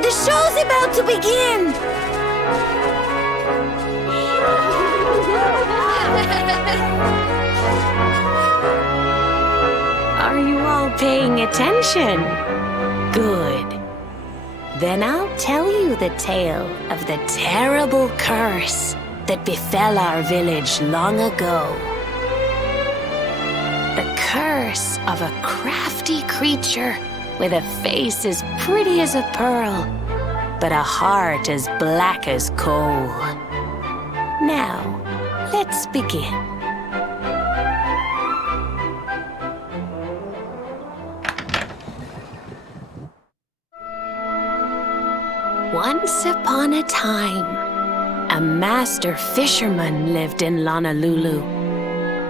The show's about to begin! Are you all paying attention? Good. Then I'll tell you the tale of the terrible curse that befell our village long ago. The curse of a crafty creature with a face as pretty as a pearl, but a heart as black as coal. Now, let's begin. Once upon a time, a master fisherman lived in Honolulu.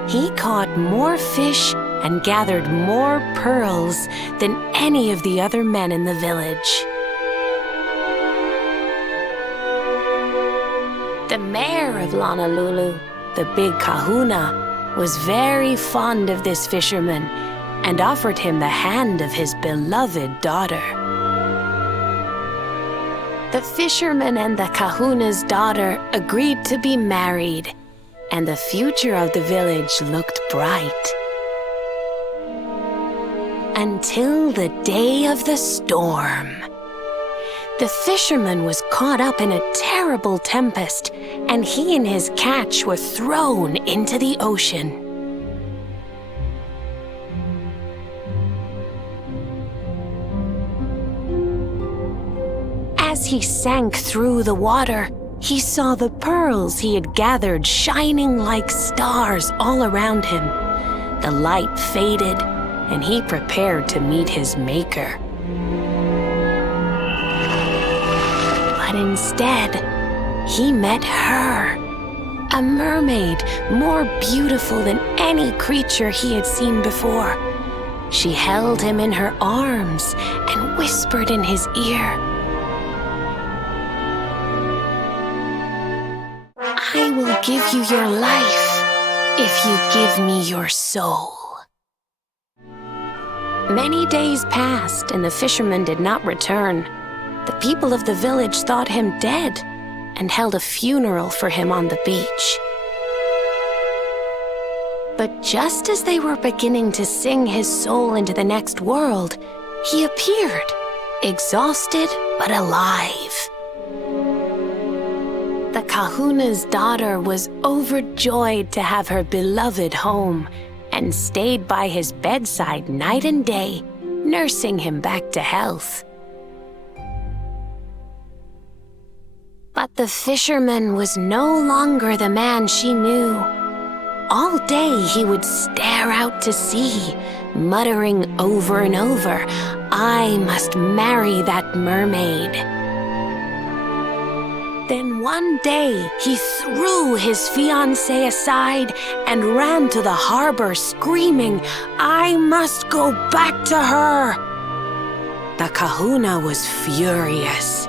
He caught more fish and gathered more pearls than any of the other men in the village. The mayor of Honolulu, the big kahuna, was very fond of this fisherman and offered him the hand of his beloved daughter. The fisherman and the kahuna's daughter agreed to be married, and the future of the village looked bright. Until the day of the storm. The fisherman was caught up in a terrible tempest, and he and his catch were thrown into the ocean. As he sank through the water, he saw the pearls he had gathered shining like stars all around him. The light faded, and he prepared to meet his maker. But instead, he met her, a mermaid more beautiful than any creature he had seen before. She held him in her arms and whispered in his ear, "I will give you your life if you give me your soul. Many days passed, and the fisherman did not return. The people of the village thought him dead and held a funeral for him on the beach. But just as they were beginning to sing his soul into the next world, he appeared, exhausted but alive. The kahuna's daughter was overjoyed to have her beloved home and stayed by his bedside night and day, nursing him back to health. But the fisherman was no longer the man she knew. All day he would stare out to sea, muttering over and over, "I must marry that mermaid." Then one day he threw his fiancée aside and ran to the harbor screaming, "I must go back to her!" The kahuna was furious.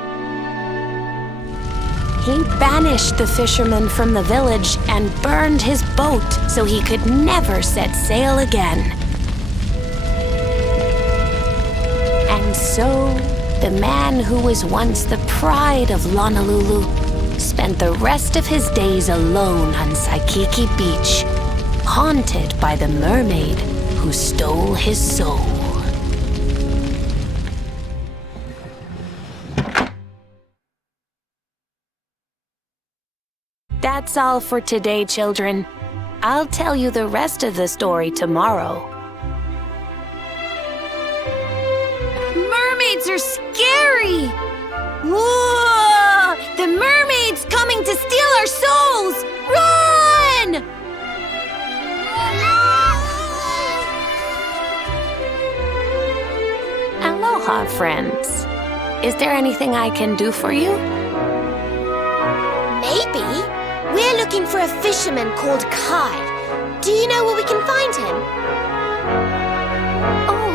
He banished the fisherman from the village and burned his boat so he could never set sail again. And so, the man who was once the pride of Honolulu spent the rest of his days alone on Saikiki Beach, haunted by the mermaid who stole his soul. That's all for today, children. I'll tell you the rest of the story tomorrow. Mermaids are scary! Whoa! The mermaid's coming to steal our souls! Run! Aloha, friends. Is there anything I can do for you? Maybe. We're looking for a fisherman called Kai. Do you know where we can find him? Oh,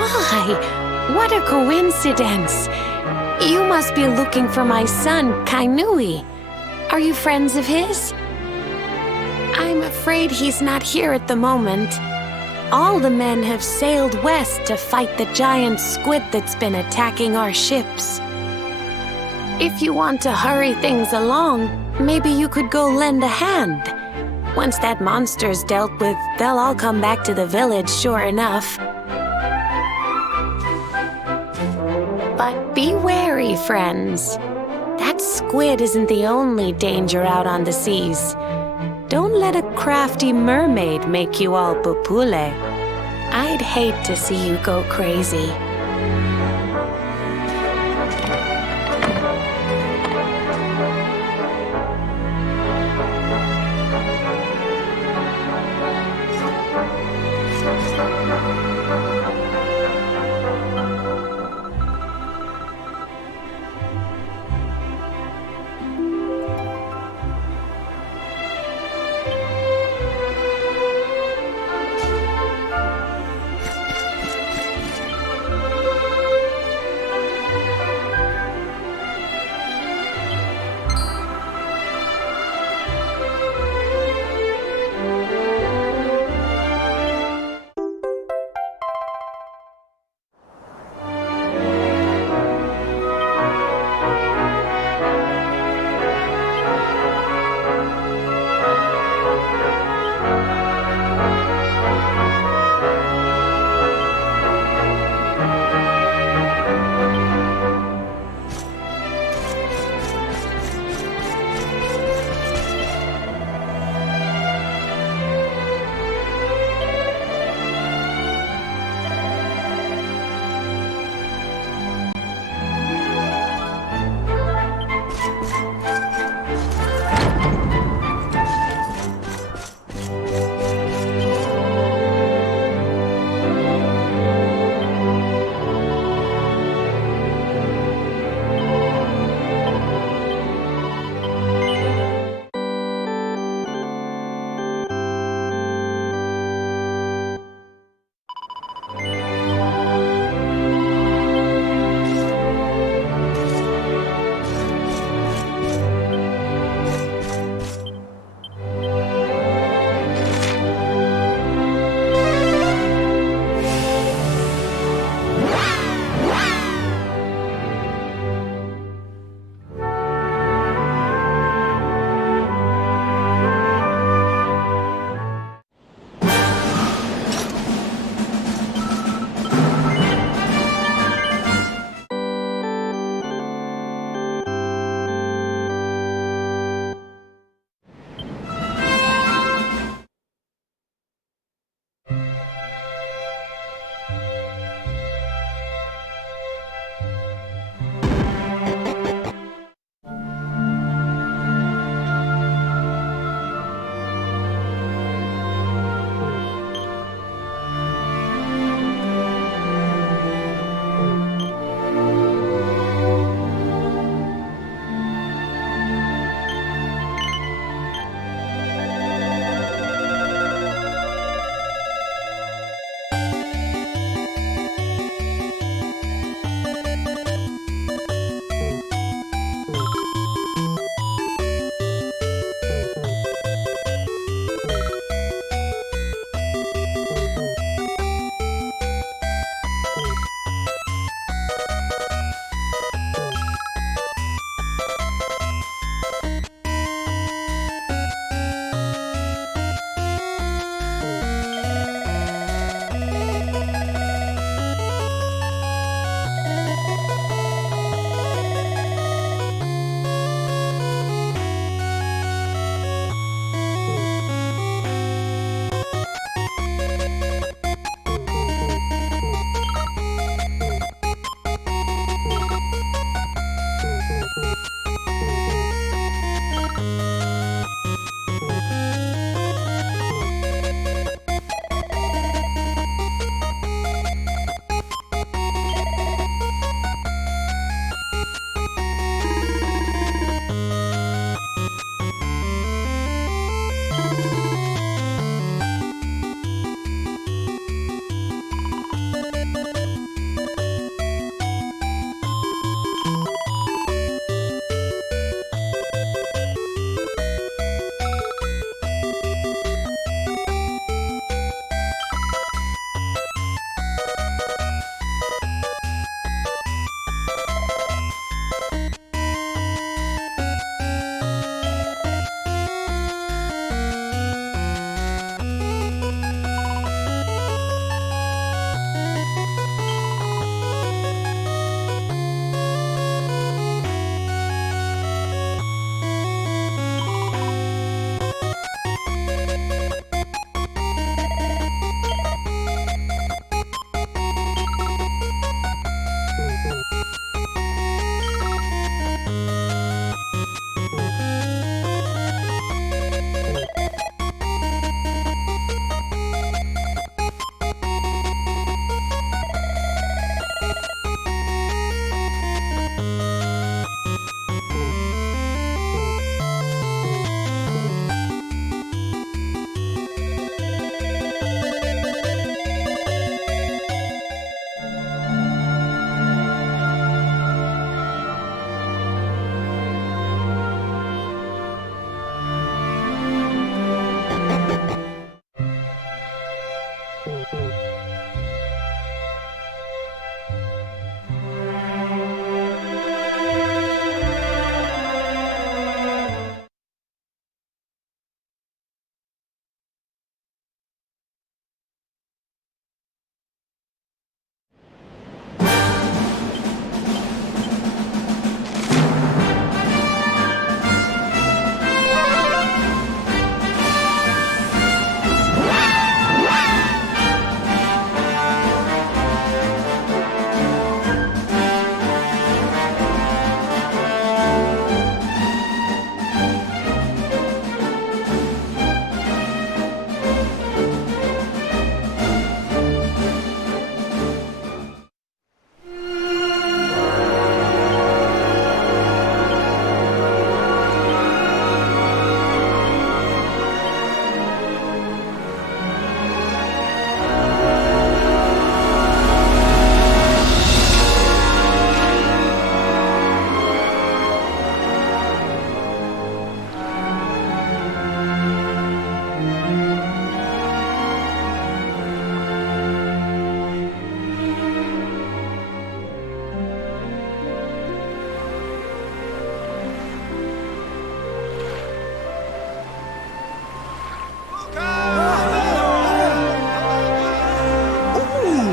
my! What a coincidence! You must be looking for my son, Kainui. Are you friends of his? I'm afraid he's not here at the moment. All the men have sailed west to fight the giant squid that's been attacking our ships. If you want to hurry things along, maybe you could go lend a hand. Once that monster's dealt with, they'll all come back to the village, sure enough. But be wary, friends. That squid isn't the only danger out on the seas. Don't let a crafty mermaid make you all pupule. I'd hate to see you go crazy.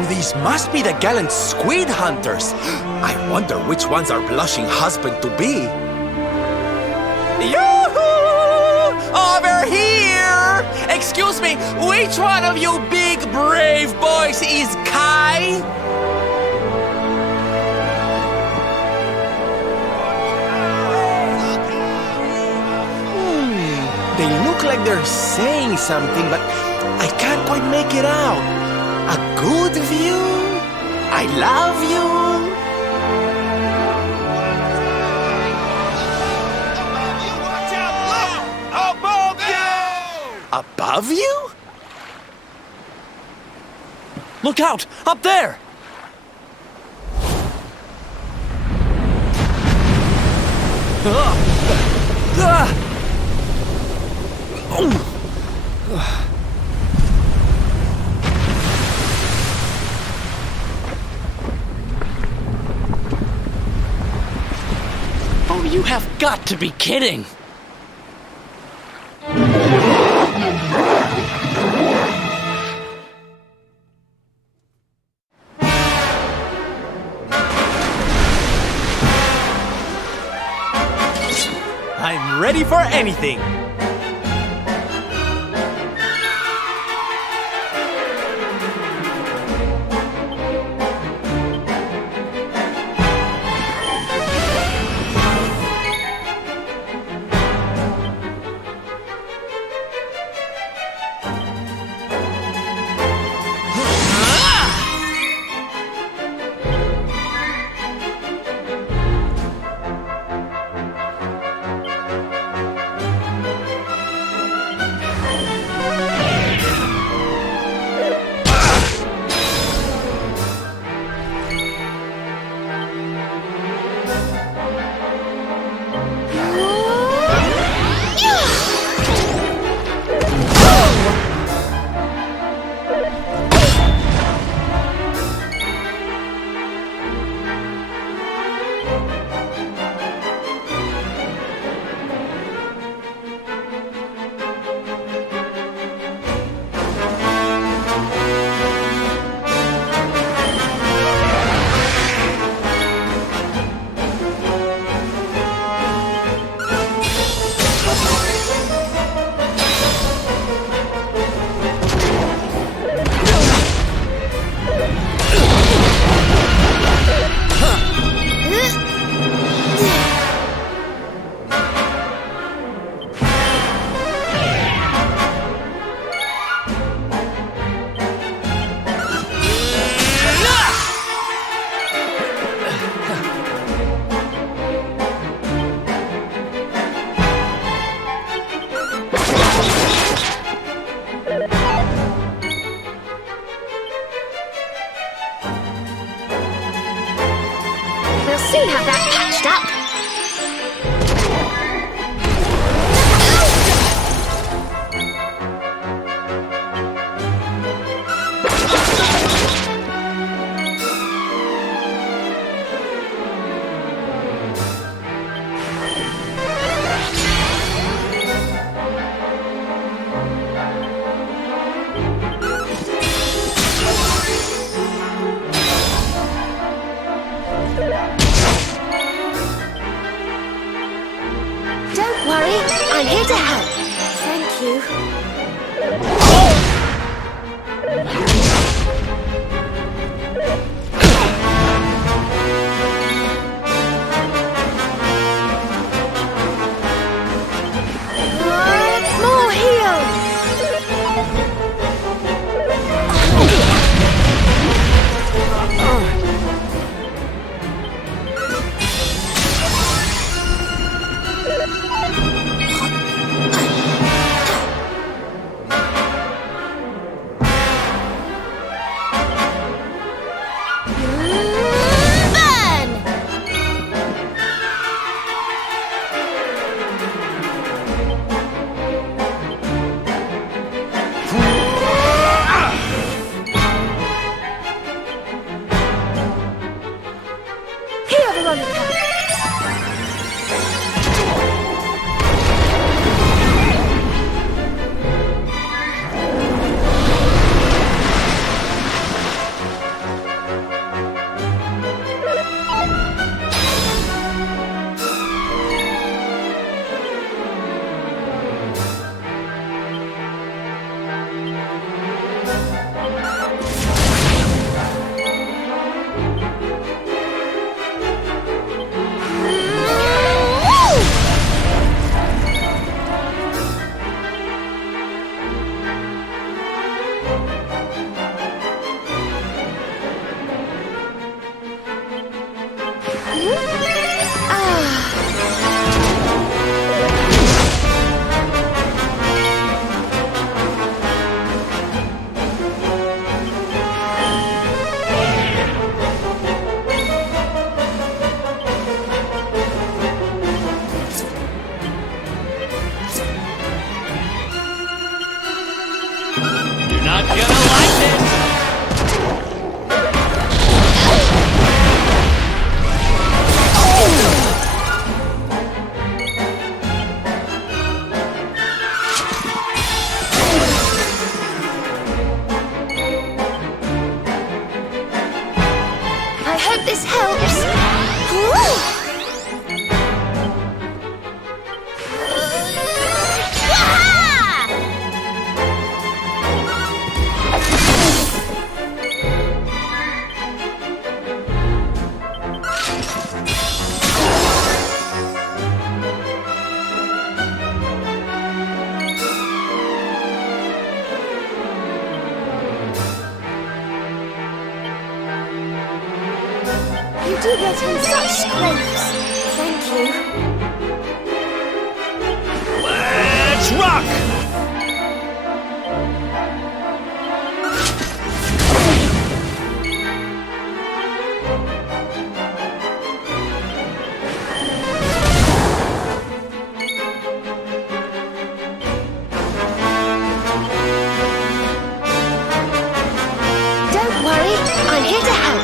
These must be the gallant squid hunters. I wonder which one's our blushing husband to be. Yoo-hoo! Over here! Excuse me, which one of you big brave boys is Kai? They look like they're saying something, but I can't quite make it out. A good view? I love you? Above you! Above you? Look out! Up there! Oh, you have got to be kidding! I'm ready for anything! Soon have that patched up. You're not gonna like it! I hope this helps. Ooh. You do get in such scrapes. Thank you. Let's rock! Don't worry, I'm here to help.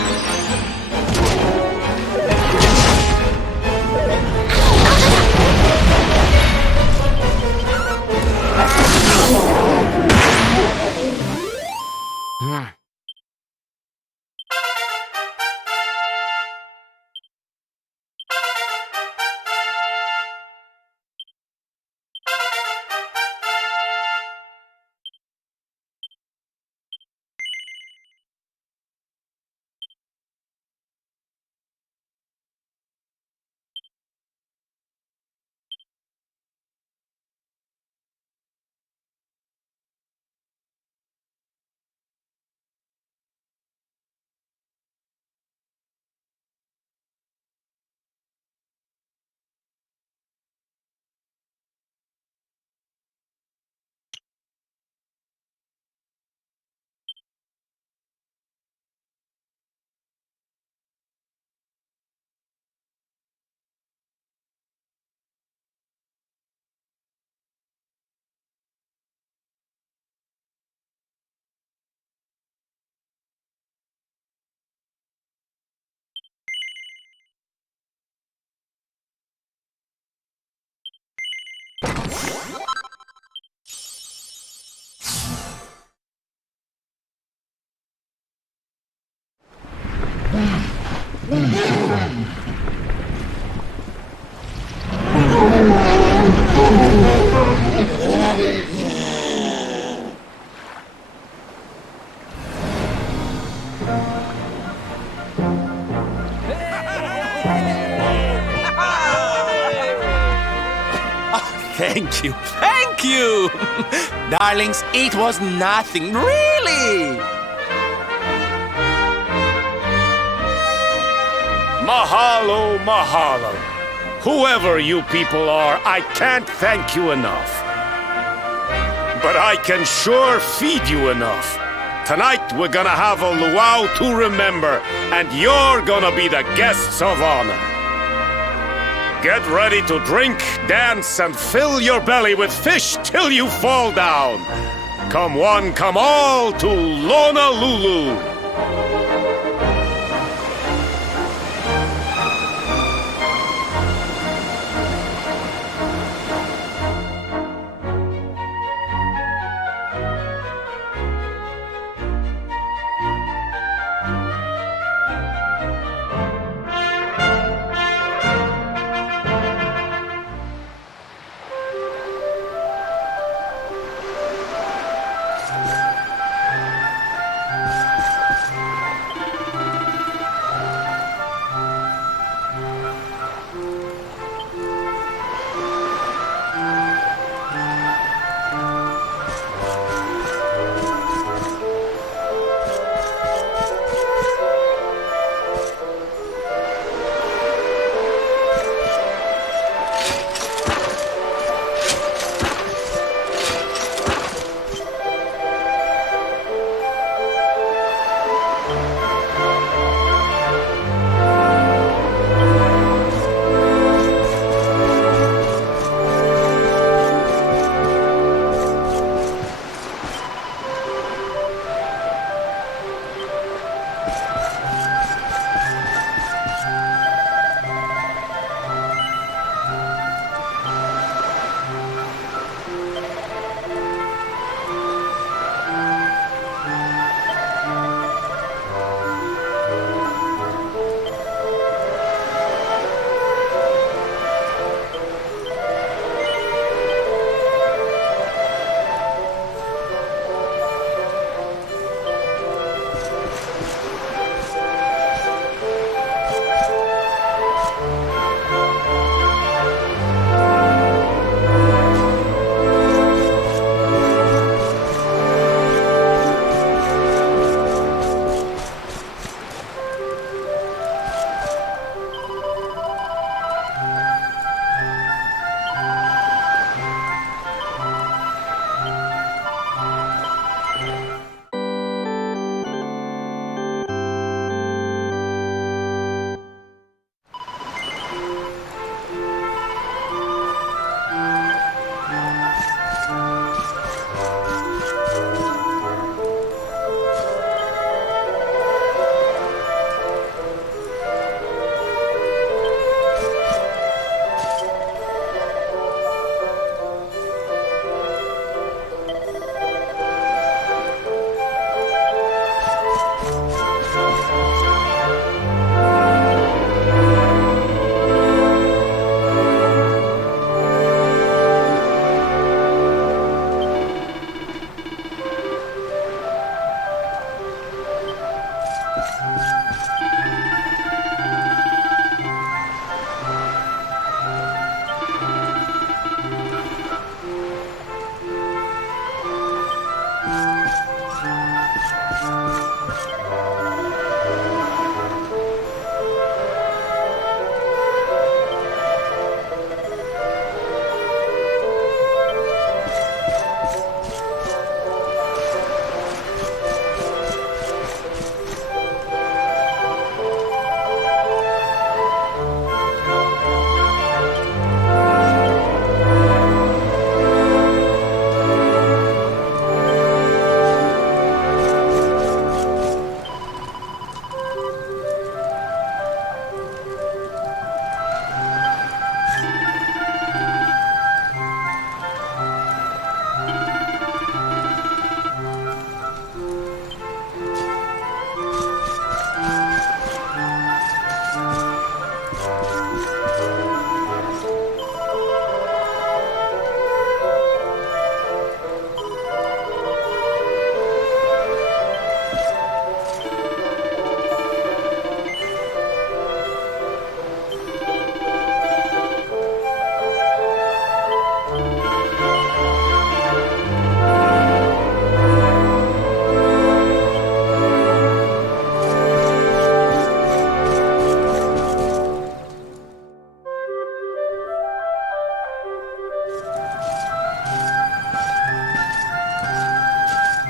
Thank you, thank you! Darlings, it was nothing, really! Mahalo, mahalo. Whoever you people are, I can't thank you enough. But I can sure feed you enough. Tonight we're gonna have a luau to remember, and you're gonna be the guests of honor. Get ready to drink, dance, and fill your belly with fish till you fall down. Come one, come all to Lona Lulu.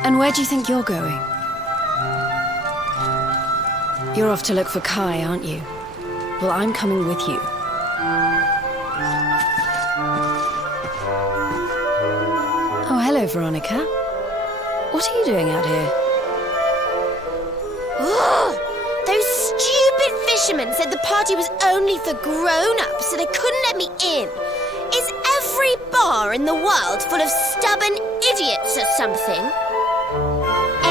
And where do you think you're going? You're off to look for Kai, aren't you? Well, I'm coming with you. Oh, hello, Veronica. What are you doing out here? Those stupid fishermen said the party was only for grown-ups, so they couldn't let me in. Is every bar in the world full of stubborn idiots or something?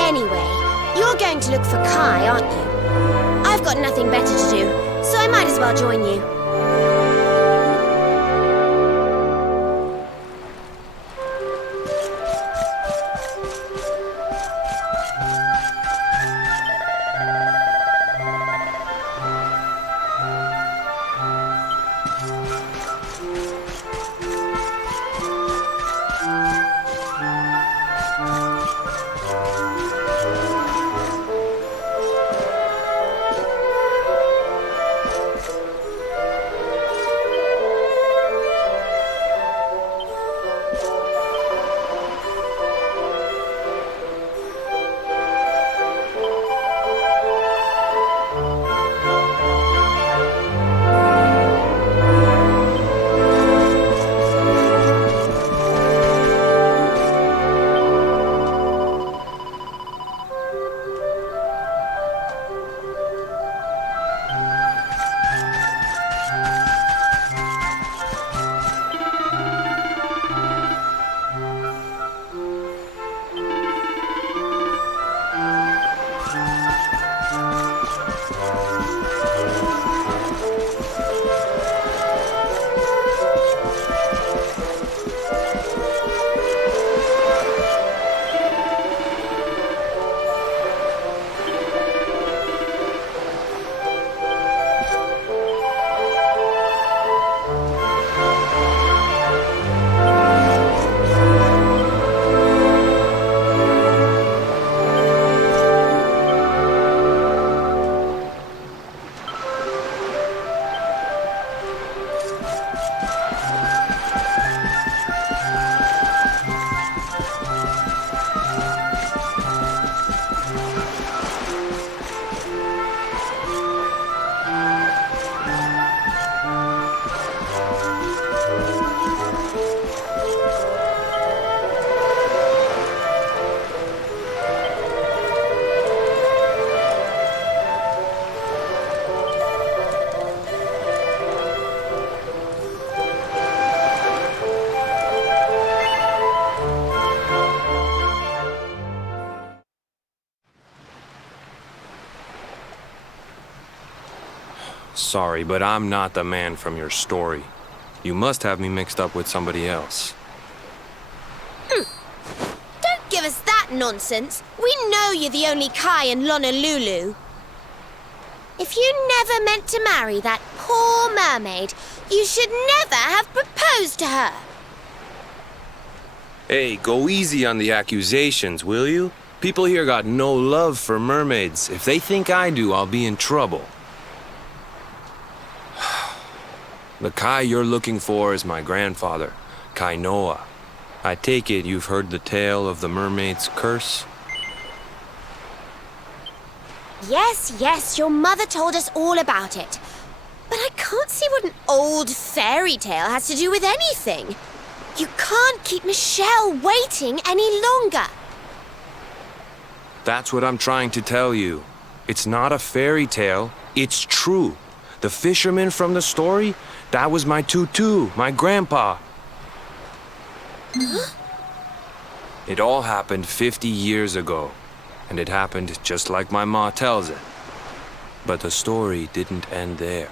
Anyway, you're going to look for Kai, aren't you? I've got nothing better to do, so I might as well join you. Sorry, but I'm not the man from your story. You must have me mixed up with somebody else. Don't give us that nonsense. We know you're the only Kai in Honolulu. If you never meant to marry that poor mermaid, you should never have proposed to her. Hey, go easy on the accusations, will you? People here got no love for mermaids. If they think I do, I'll be in trouble. The Kai you're looking for is my grandfather, Kainoa. I take it you've heard the tale of the mermaid's curse? Yes, your mother told us all about it. But I can't see what an old fairy tale has to do with anything. You can't keep Michelle waiting any longer. That's what I'm trying to tell you. It's not a fairy tale, it's true. The fisherman from the story, that was my tutu, my grandpa. Huh? It all happened 50 years ago, and it happened just like my ma tells it. But the story didn't end there.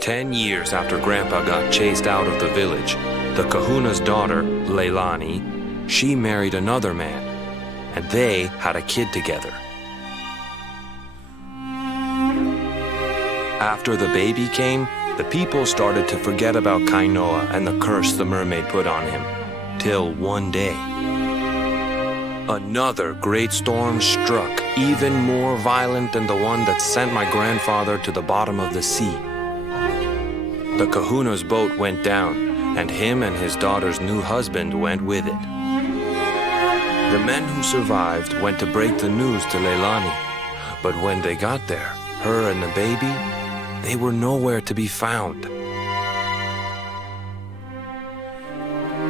10 years after Grandpa got chased out of the village, the kahuna's daughter, Leilani, she married another man, and they had a kid together. After the baby came, the people started to forget about Kainoa and the curse the mermaid put on him, till one day. Another great storm struck, even more violent than the one that sent my grandfather to the bottom of the sea. The kahuna's boat went down, and him and his daughter's new husband went with it. The men who survived went to break the news to Leilani, but when they got there, her and the baby, they were nowhere to be found.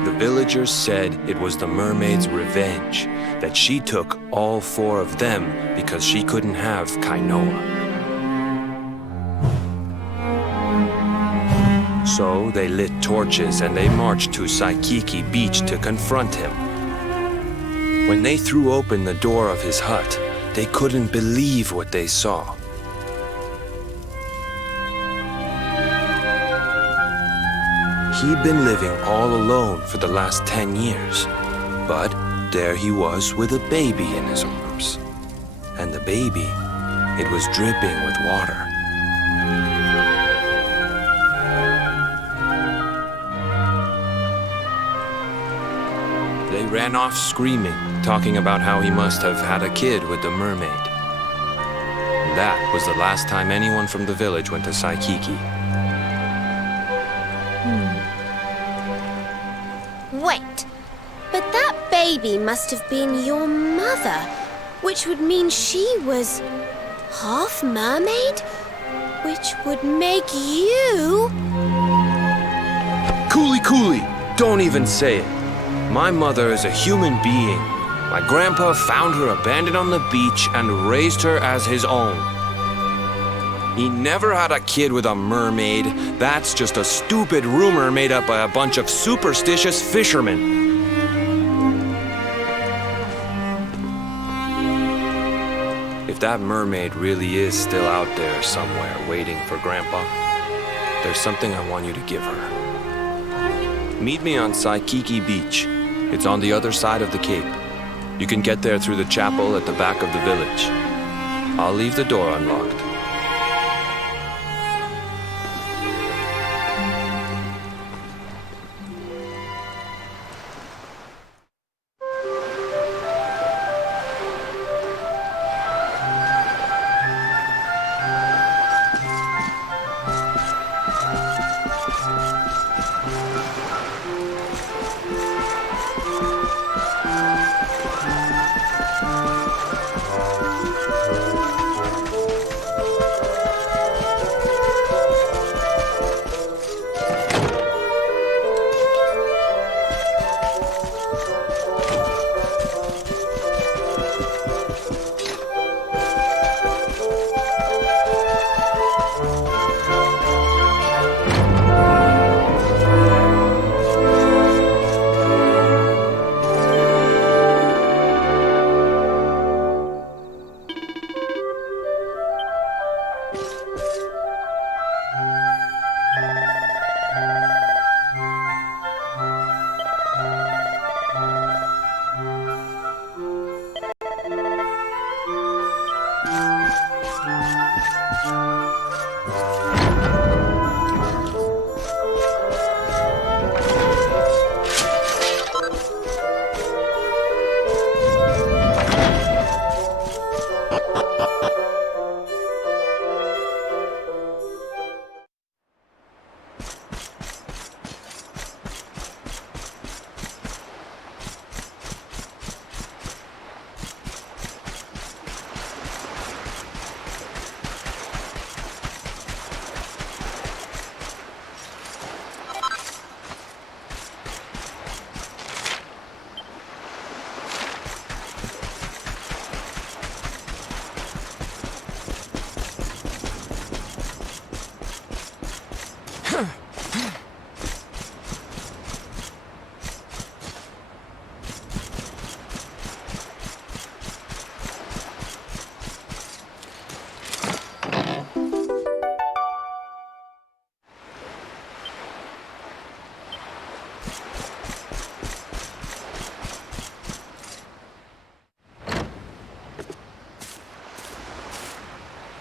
The villagers said it was the mermaid's revenge, that she took all 4 of them because she couldn't have Kainoa. So they lit torches and they marched to Saikiki Beach to confront him. When they threw open the door of his hut, they couldn't believe what they saw. He'd been living all alone for the last 10 years, but there he was with a baby in his arms. And the baby, it was dripping with water. They ran off screaming, talking about how he must have had a kid with the mermaid. That was the last time anyone from the village went to Saikiki. Wait, but that baby must have been your mother, which would mean she was half mermaid, which would make you... Cooley, don't even say it. My mother is a human being. My grandpa found her abandoned on the beach and raised her as his own. He never had a kid with a mermaid. That's just a stupid rumor made up by a bunch of superstitious fishermen. If that mermaid really is still out there somewhere waiting for Grandpa, there's something I want you to give her. Meet me on Saikiki Beach. It's on the other side of the cape. You can get there through the chapel at the back of the village. I'll leave the door unlocked.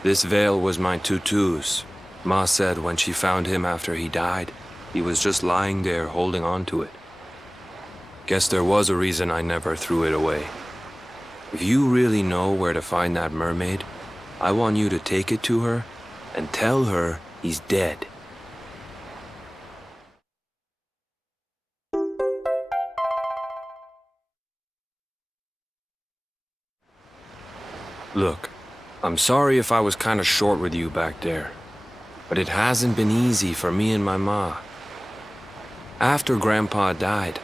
This veil was my tutu's. Ma said when she found him after he died, he was just lying there holding on to it. Guess there was a reason I never threw it away. If you really know where to find that mermaid, I want you to take it to her and tell her he's dead. Look, I'm sorry if I was kinda short with you back there, but it hasn't been easy for me and my ma. After Grandpa died,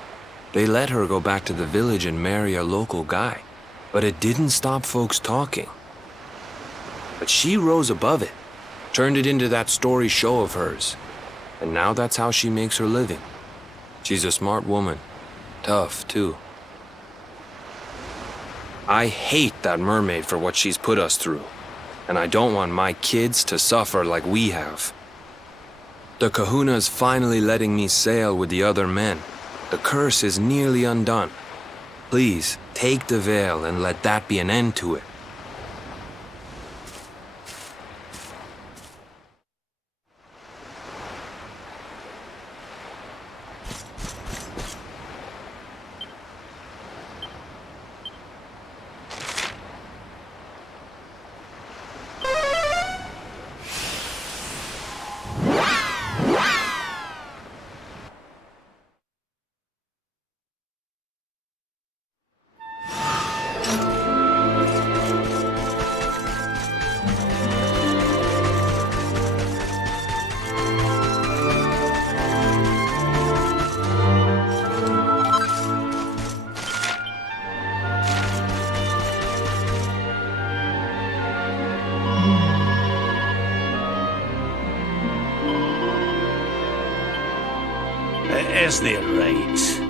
they let her go back to the village and marry a local guy, but it didn't stop folks talking. But she rose above it, turned it into that story show of hers, and now that's how she makes her living. She's a smart woman, tough too. I hate that mermaid for what she's put us through, and I don't want my kids to suffer like we have. The kahuna's finally letting me sail with the other men. The curse is nearly undone. Please, take the veil and let that be an end to it. Is there right?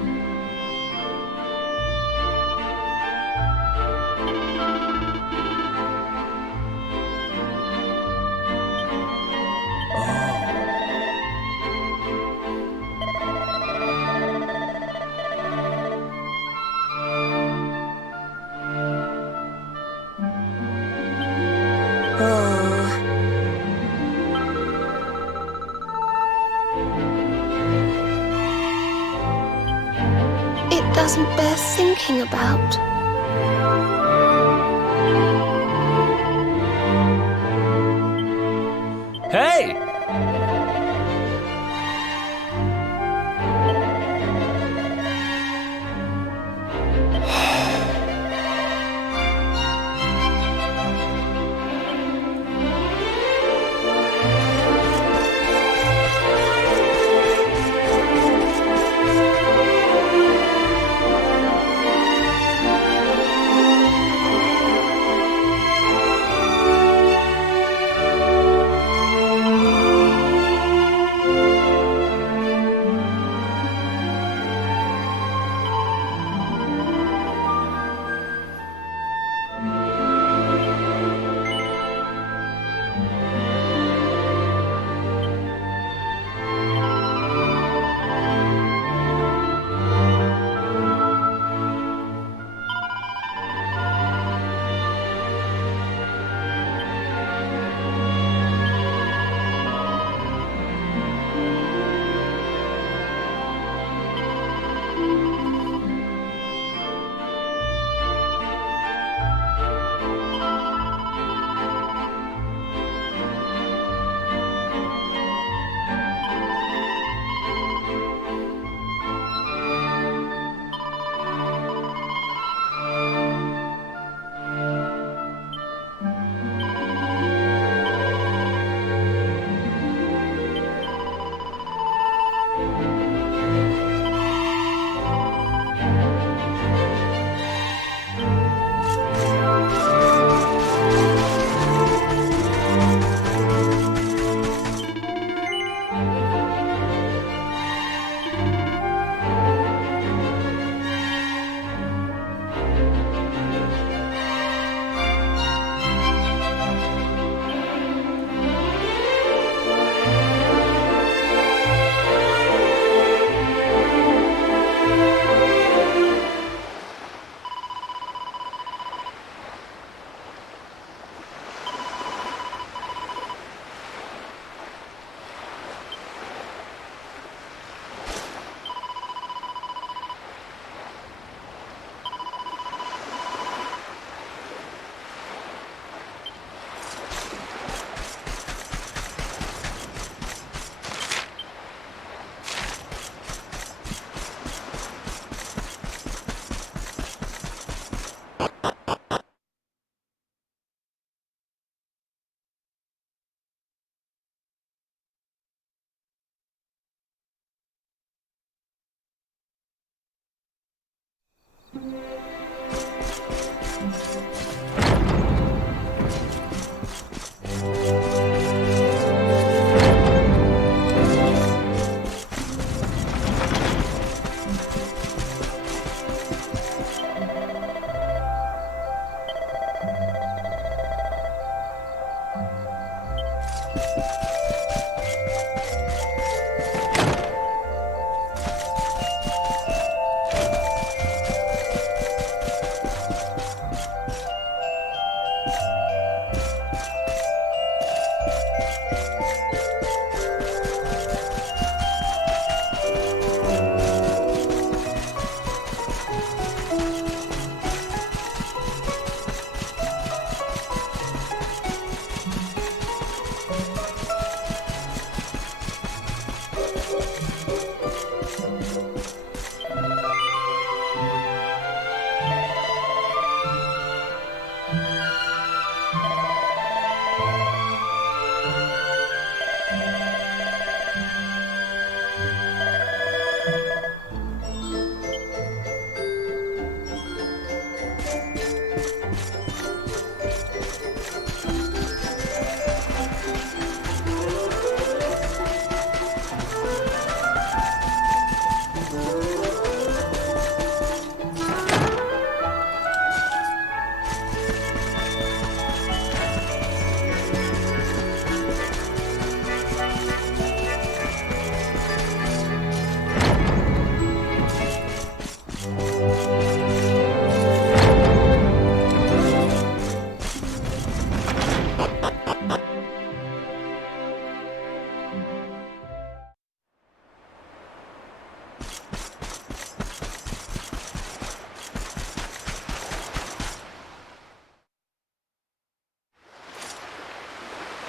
It doesn't bear thinking about. Hey!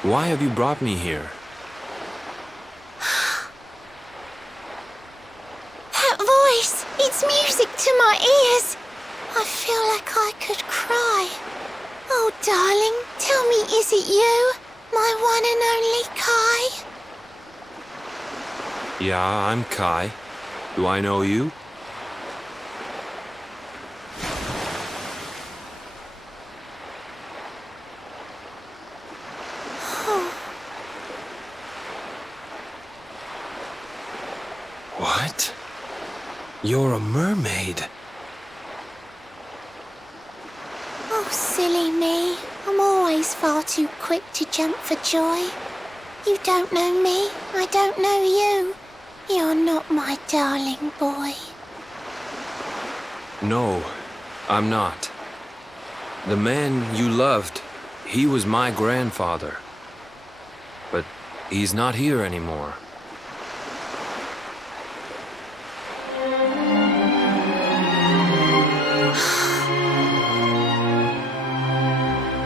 Why have you brought me here? That voice! It's music to my ears! I feel like I could cry. Oh, darling, tell me, is it you? My one and only Kai? Yeah, I'm Kai. Do I know you? What? You're a mermaid. Oh, silly me. I'm always far too quick to jump for joy. You don't know me, I don't know you. You're not my darling boy. No, I'm not. The man you loved, he was my grandfather. But he's not here anymore.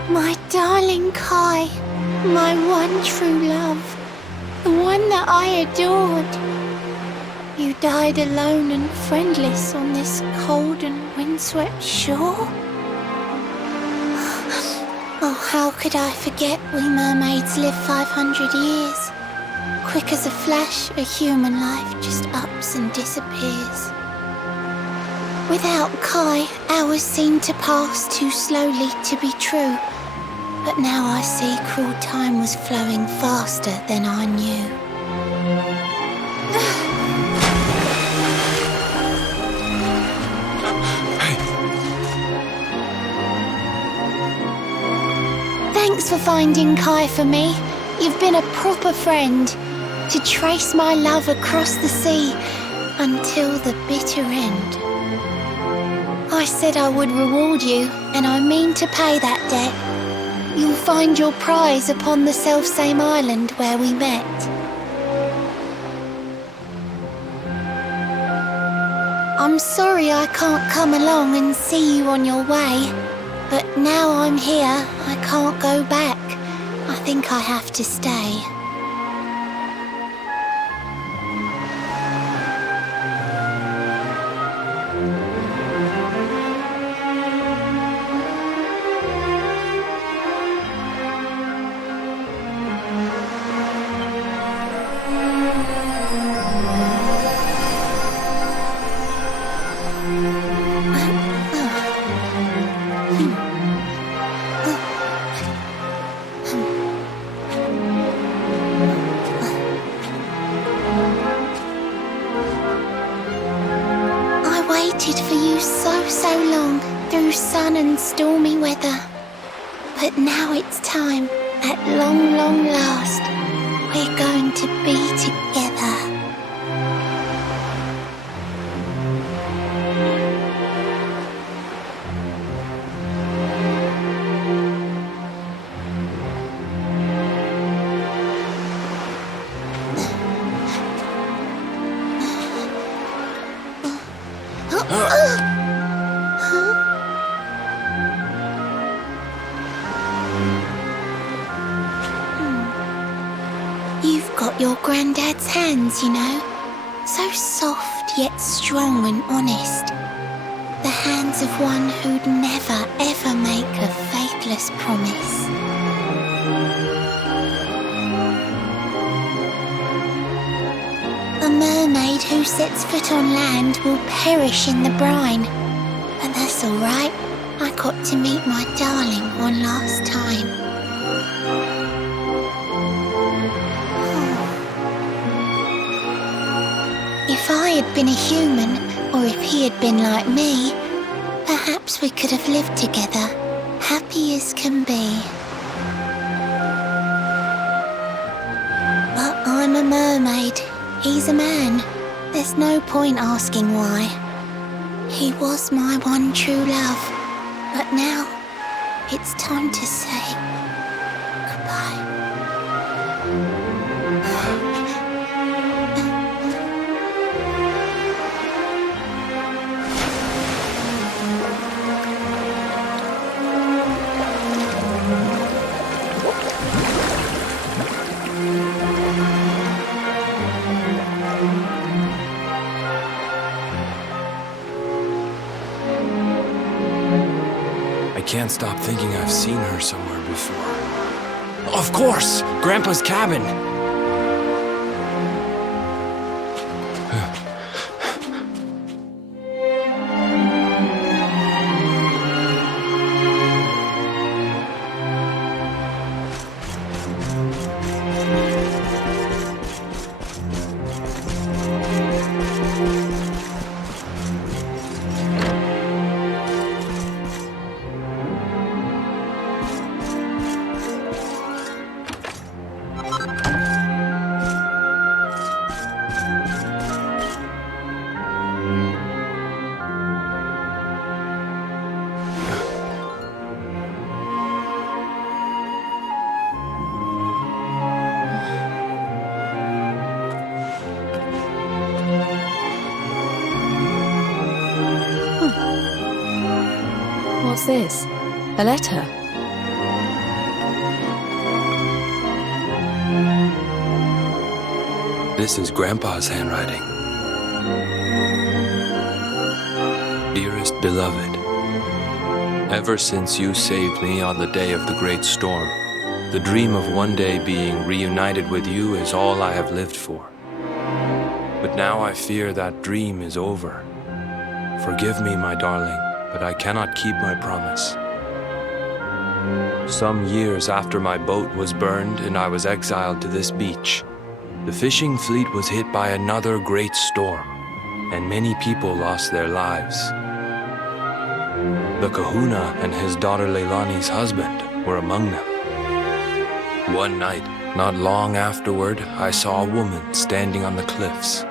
My darling Kai, my one true love, the one that I adored. You died alone and friendless on this cold and windswept shore? Oh, how could I forget we mermaids live 500 years? Quick as a flash, a human life just ups and disappears. Without Kai, hours seem to pass too slowly to be true. But now I see cruel time was flowing faster than I knew. Thanks for finding Kai for me. You've been a proper friend. To trace my love across the sea until the bitter end. I said I would reward you, and I mean to pay that debt. You'll find your prize upon the selfsame island where we met. I'm sorry I can't come along and see you on your way, but now I'm here, I can't go back. I think I have to stay. For you so long through sun and stormy weather. But now it's time. At long, long last, we're going to be together. You've got your granddad's hands, you know. So soft yet strong and honest. The hands of one who'd never ever make a faithless promise. A mermaid who sets foot on land will perish in the brine. But that's all right. I got to meet my darling one last time. If I had been a human, or if he had been like me, perhaps we could have lived together, happy as can be. But I'm a mermaid, he's a man. There's no point asking why. He was my one true love, but now it's time to say goodbye. I can't stop thinking I've seen her somewhere before. Of course! Grandpa's cabin! What's this? A letter? This is Grandpa's handwriting. Dearest beloved, ever since you saved me on the day of the great storm, the dream of one day being reunited with you is all I have lived for. But now I fear that dream is over. Forgive me, my darling, but I cannot keep my promise. Some years after my boat was burned and I was exiled to this beach, the fishing fleet was hit by another great storm, and many people lost their lives. The kahuna and his daughter Leilani's husband were among them. One night, not long afterward, I saw a woman standing on the cliffs.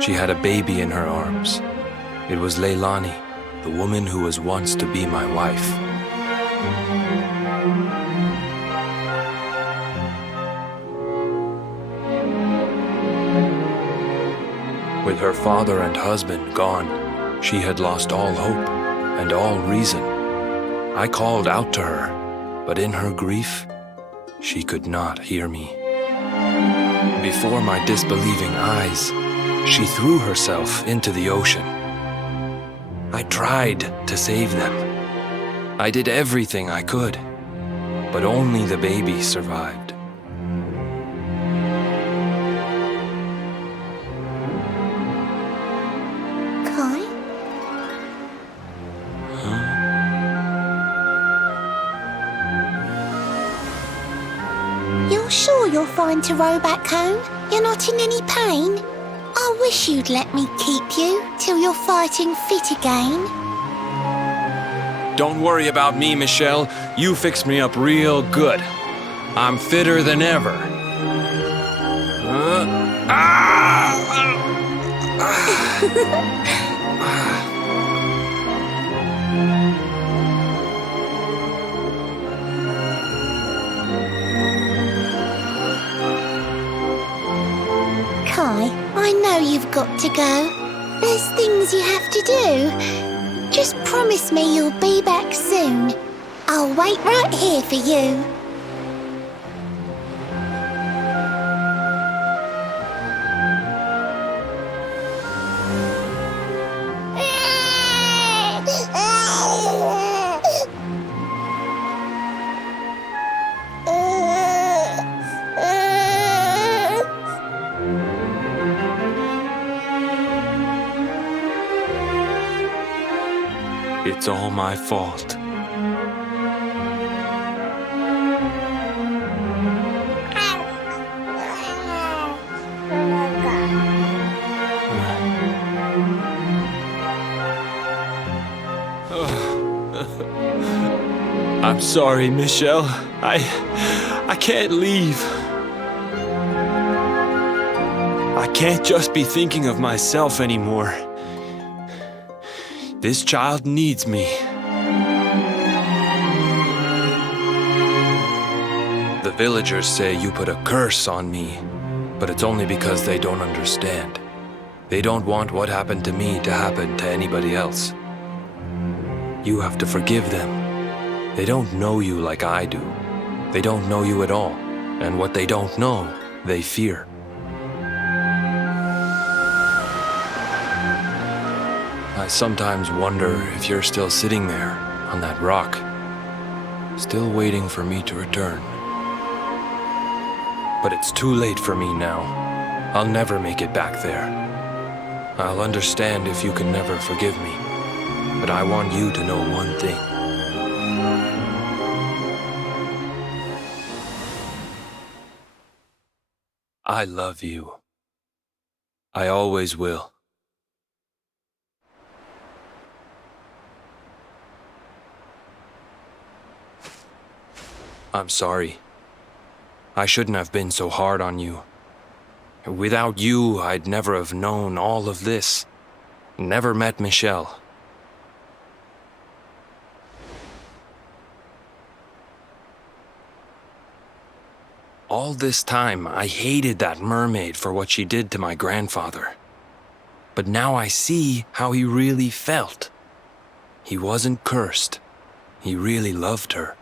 She had a baby in her arms. It was Leilani, the woman who was once to be my wife. With her father and husband gone, she had lost all hope and all reason. I called out to her, but in her grief, she could not hear me. Before my disbelieving eyes, she threw herself into the ocean. I tried to save them. I did everything I could, but only the baby survived. Kai? You're sure you're fine to row back home? You're not in any pain? I wish you'd let me keep you till you're fighting fit again. Don't worry about me, Michelle. You fixed me up real good. I'm fitter than ever. Kai, I know you've got to go. There's things you have to do. Just promise me you'll be back soon. I'll wait right here for you. It's all my fault. I'm sorry, Michelle. I can't leave. I can't just be thinking of myself anymore. This child needs me. The villagers say you put a curse on me, but it's only because they don't understand. They don't want what happened to me to happen to anybody else. You have to forgive them. They don't know you like I do. They don't know you at all, and what they don't know, they fear. I sometimes wonder if you're still sitting there on that rock, still waiting for me to return. But it's too late for me now. I'll never make it back there. I'll understand if you can never forgive me, but I want you to know one thing. I love you. I always will. I'm sorry. I shouldn't have been so hard on you. Without you, I'd never have known all of this. Never met Michelle. All this time, I hated that mermaid for what she did to my grandfather. But now I see how he really felt. He wasn't cursed. He really loved her.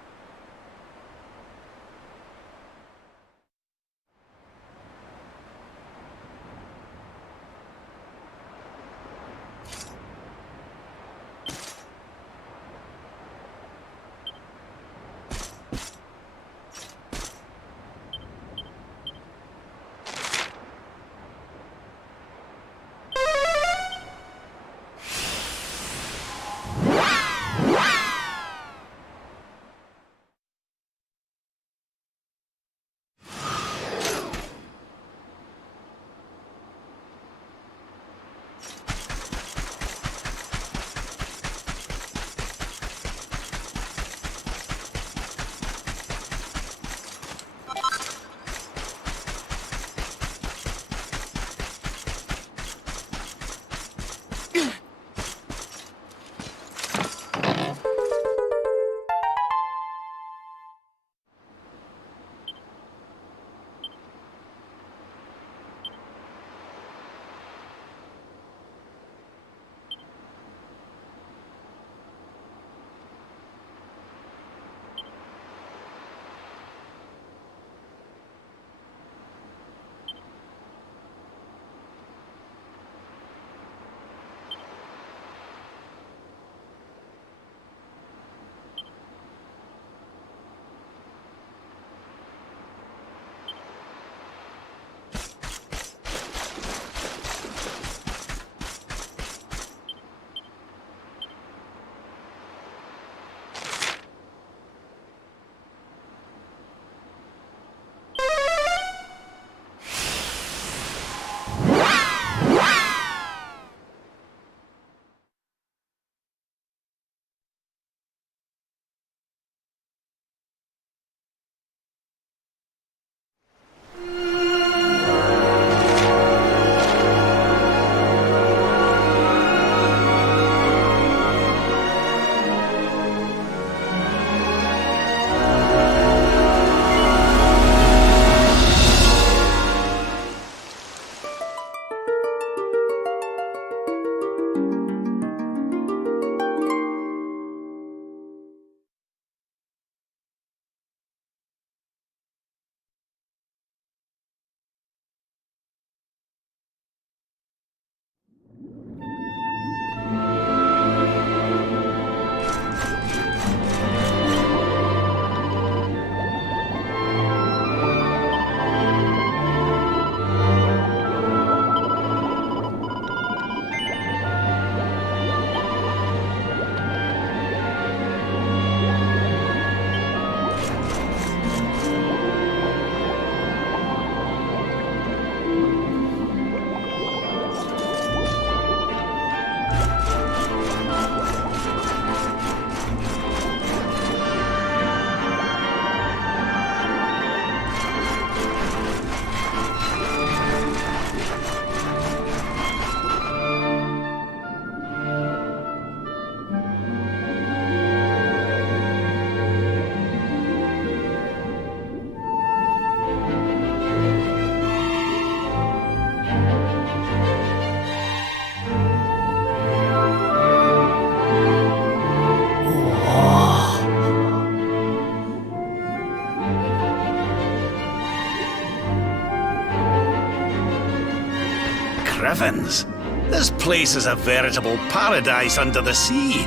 Heavens! This place is a veritable paradise under the sea.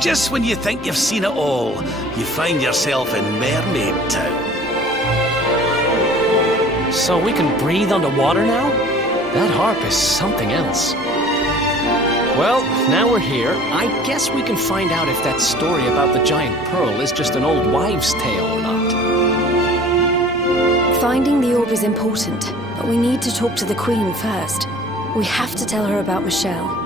Just when you think you've seen it all, you find yourself in Mermaid Town. So we can breathe underwater now? That harp is something else. Well, now we're here, I guess we can find out if that story about the giant pearl is just an old wives' tale or not. Finding the orb is important, but we need to talk to the Queen first. We have to tell her about Michelle.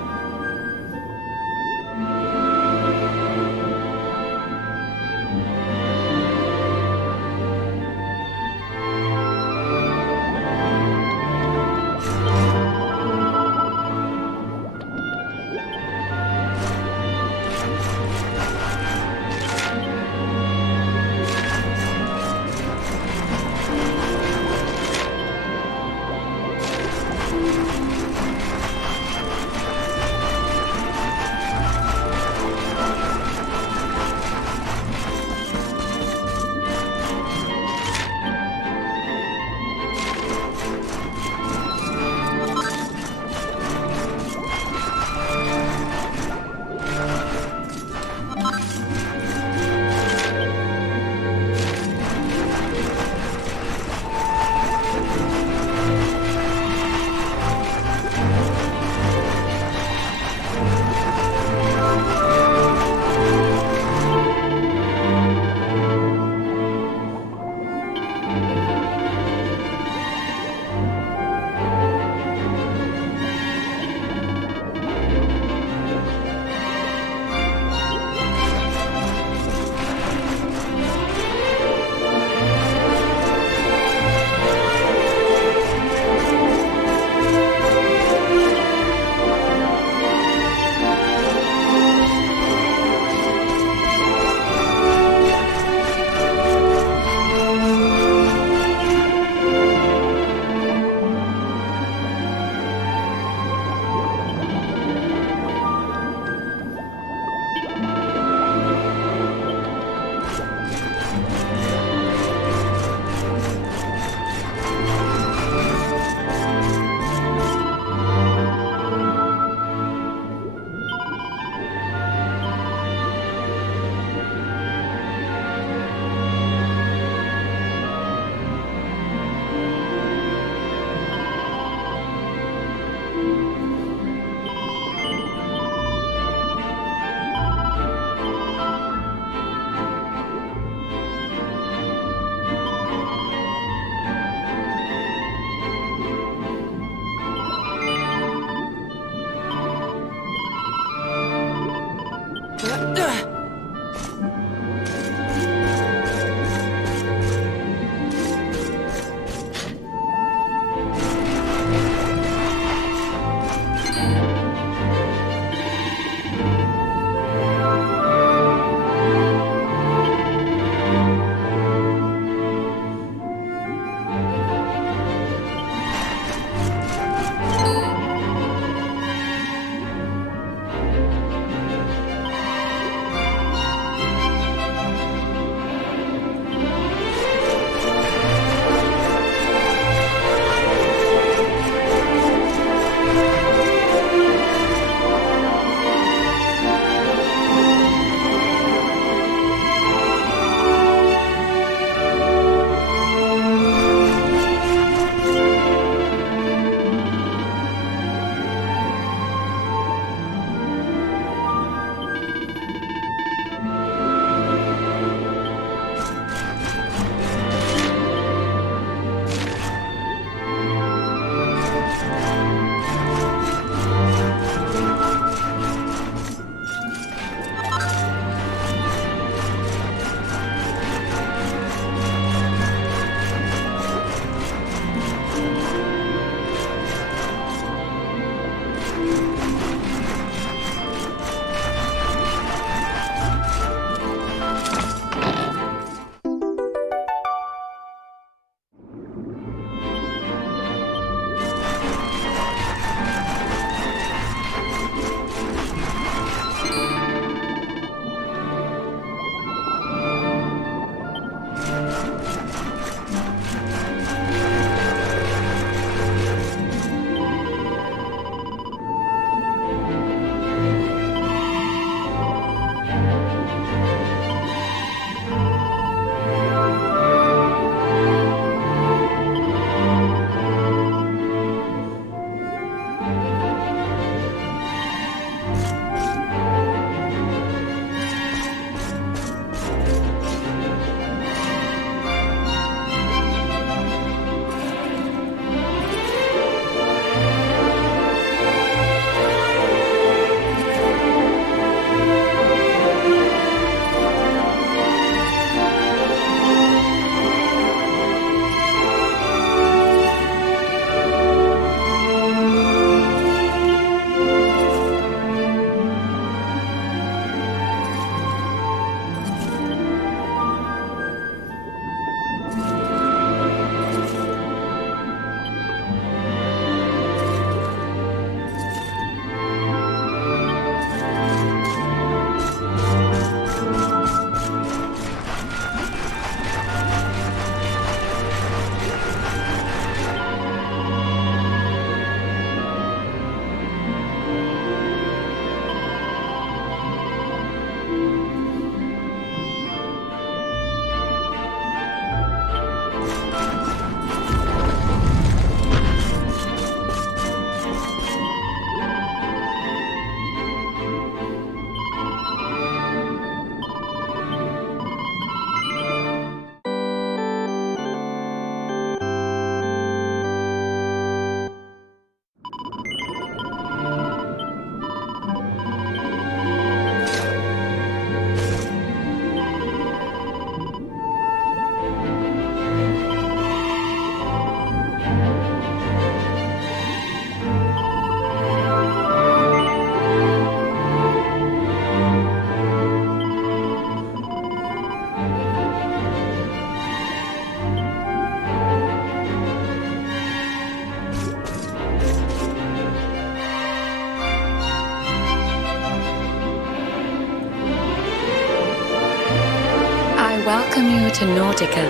welcome you to Nautica,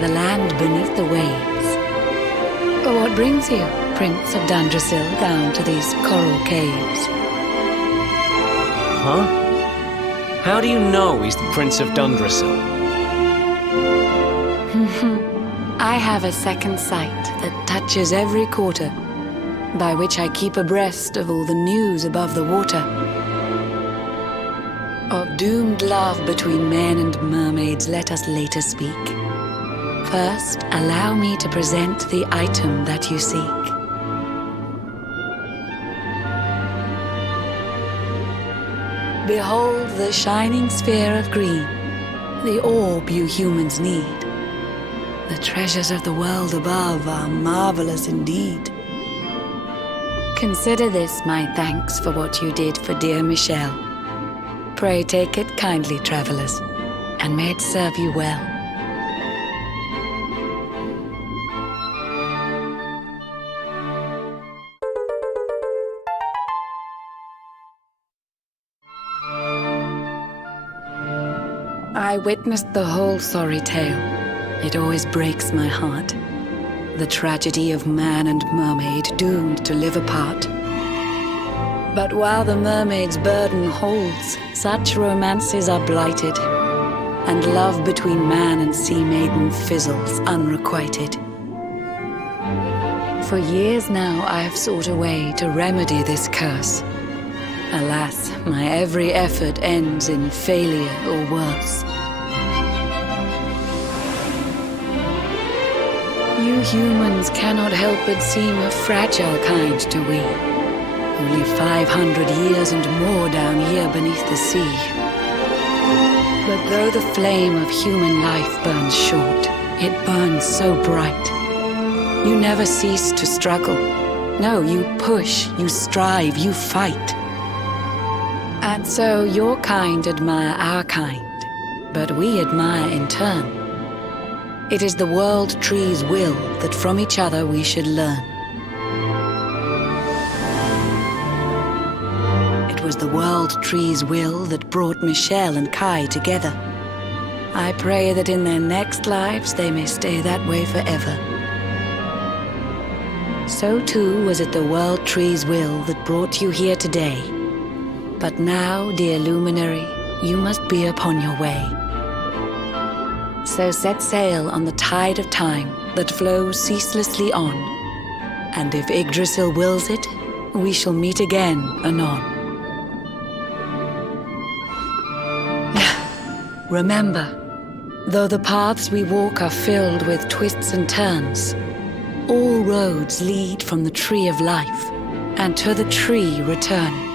the land beneath the waves. But what brings you, Prince of Dundrasil, down to these coral caves? Huh? How do you know he's the Prince of Dundrasil? I have a second sight that touches every quarter, by which I keep abreast of all the news above the water. Of doomed love between men and mermaids, let us later speak. First, allow me to present the item that you seek. Behold the shining sphere of green, the orb you humans need. The treasures of the world above are marvelous indeed. Consider this my thanks for what you did for dear Michelle. Pray take it kindly, travelers, and may it serve you well. I witnessed the whole sorry tale. It always breaks my heart. The tragedy of man and mermaid doomed to live apart. But while the mermaid's burden holds, such romances are blighted, and love between man and sea maiden fizzles unrequited. For years now I have sought a way to remedy this curse. Alas, my every effort ends in failure or worse. You humans cannot help but seem a fragile kind to we, who live 500 years and more down here beneath the sea. But though the flame of human life burns short, it burns so bright. You never cease to struggle. No, you push, you strive, you fight. And so your kind admire our kind, but we admire in turn. It is the world tree's will that from each other we should learn. It was the world tree's will that brought Michelle and Kai together. I pray that in their next lives they may stay that way forever. So too was it the world tree's will that brought you here today. But now, dear luminary, you must be upon your way. So set sail on the tide of time that flows ceaselessly on. And if Yggdrasil wills it, we shall meet again anon. Remember, though the paths we walk are filled with twists and turns, all roads lead from the tree of life, and to the tree return.